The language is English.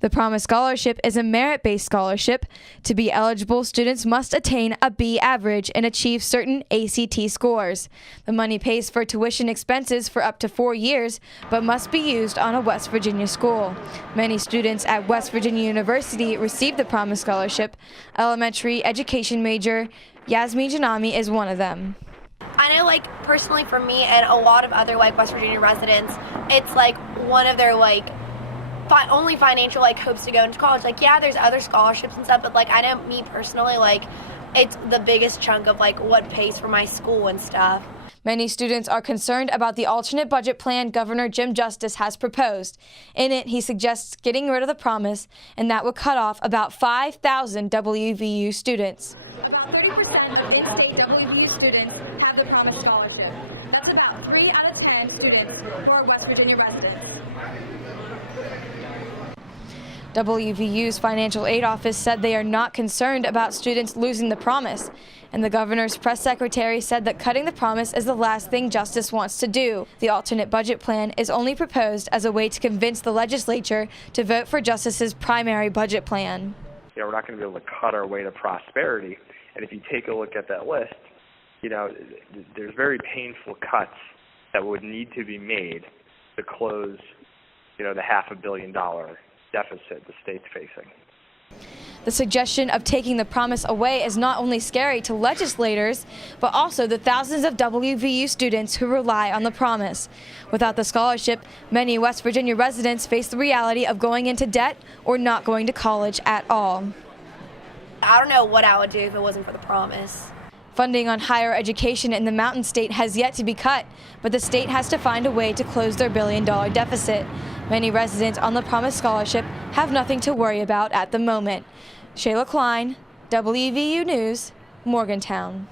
The Promise Scholarship is a merit-based scholarship. To be eligible, students must attain a B average and achieve certain ACT scores. The money pays for tuition expenses for up to 4 years, but must be used on a West Virginia school. Many students at West Virginia University receive the Promise Scholarship. Elementary education major Yasmin Janami is one of them. I know, personally for me and a lot of other, West Virginia residents, it's, one of their, only financial hopes to go into college. Yeah, there's other scholarships and stuff, but I know me personally, it's the biggest chunk of what pays for my school and stuff. Many students are concerned about the alternate budget plan Governor Jim Justice has proposed. In it, he suggests getting rid of the promise, and that would cut off about 5,000 WVU students. About 30% of in-state WVU students have the Promise Scholarship. That's about 3 out of 10 students who are West Virginia residents. WVU's financial aid office said they are not concerned about students losing the promise, and the governor's press secretary said that cutting the promise is the last thing Justice wants to do. The alternate budget plan is only proposed as a way to convince the legislature to vote for Justice's primary budget plan. We're not going to be able to cut our way to prosperity, and if you take a look at that list, there's very painful cuts that would need to be made to close, the $500 million deficit the state's facing. The suggestion of taking the promise away is not only scary to legislators, but also the thousands of WVU students who rely on the promise. Without the scholarship, many West Virginia residents face the reality of going into debt or not going to college at all. I don't know what I would do if it wasn't for the promise. Funding on higher education in the Mountain State has yet to be cut, but the state has to find a way to close their billion-dollar deficit. Many residents on the Promise Scholarship have nothing to worry about at the moment. Shayla Klein, WVU News, Morgantown.